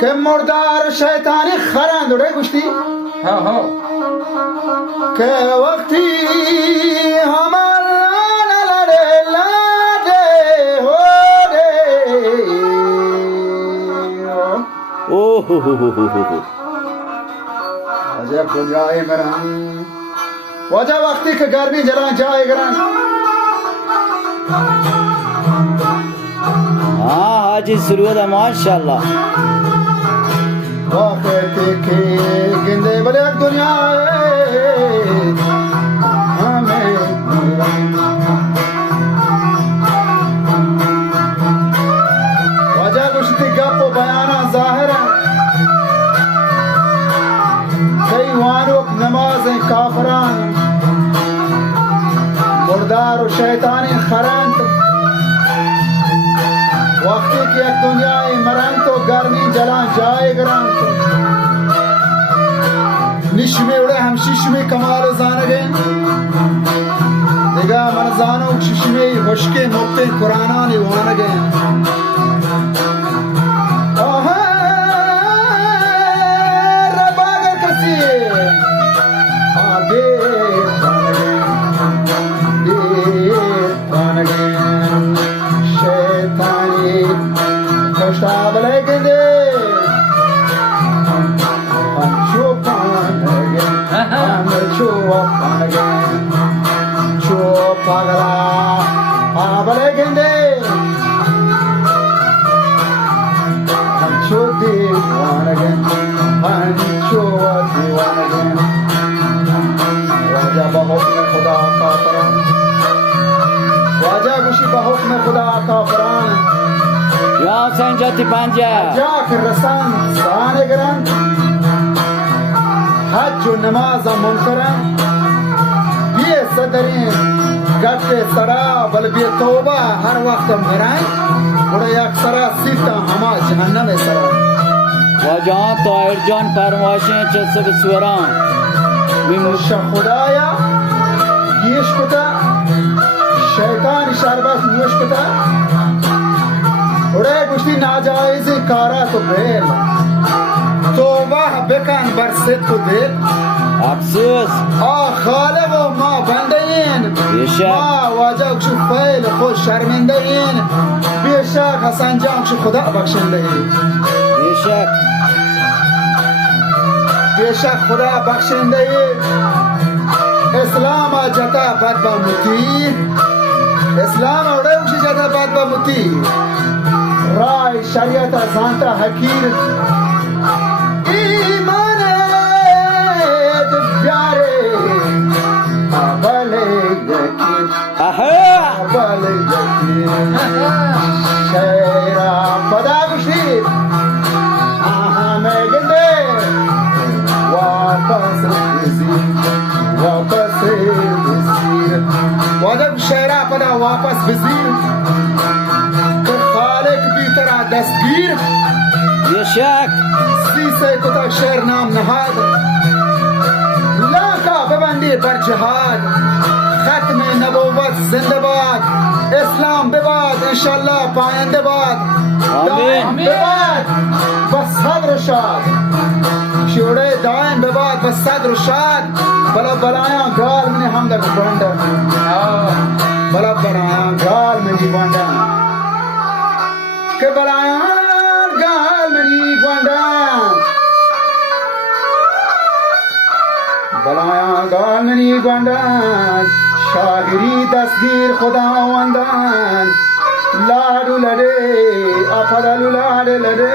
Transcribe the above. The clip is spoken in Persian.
که مردار شیطانی خرند رو گوشتی که وقتی همان لده هوده عجب دنیای مران واجه وقتی که گرمی جلان جای گران حاجی سرود ماشاءاللہ وقتی که گنده بله یک دنیا همه واجه گوشتی گپ و بیانا ظاهرا دیوانوک نماز کافران مردار و شیطانی خرند وقتی که یک دنیای مرند تو گرمی جلان جای گرند تو نشمی اوڑه هم ششمی کمال زانگه دیگه من زانو ششمی خشکی نقطه قرآنانی وانگه واجه گوشی به حکم خدا کافران یا حسین جاتی پنجه جا که رسان سانه گرن حج و نماز منکرن بیه صدرین گت سرا بل بیه توبه هر وقت مرن بڑا یک سرا سیتا ہما جہنم سرا واجهاں طاہر جان فرماشیں چلسے بسوران بیموش خدایا گیش کتا شیطان شربت نوش کتا اڑے گوشتی ناجائز کارا تو بیل توبہ بکن بر صدق و دل افسوس خالق و ما بندین ما واجه کشو فیل خود شرمندین بیشک حسن جان کشو خدا بخشندین بیشک خدا بخشندین اسلام جتا بد با متی اسلام اوڑے کشو جتا بد با متی رای شریعت زانتا حکیر شیرا خدا گوشی همه گنده واپس بزیر واجب شیرا خدا واپس بزیر که خالق بیتر دستگیر بیشک سیسه کتا شیر نام نهاد لاکا ببندی بر جهاد ختم نبوت زنده باد اسلام بباد انشالله پاینده باد دائم بباد بس صدر شاد شوڑے دائم بباد بس صدر شاد بلا بلایاں گال منی حمدک بانڈا بلا بلایاں گال منی بانڈا کہ بلایاں گال منی بانڈا بلایاں گال منی بانڈا شاگری دستگیر خداوندان لاڈو لڑے اپدلو لاڈ لڑے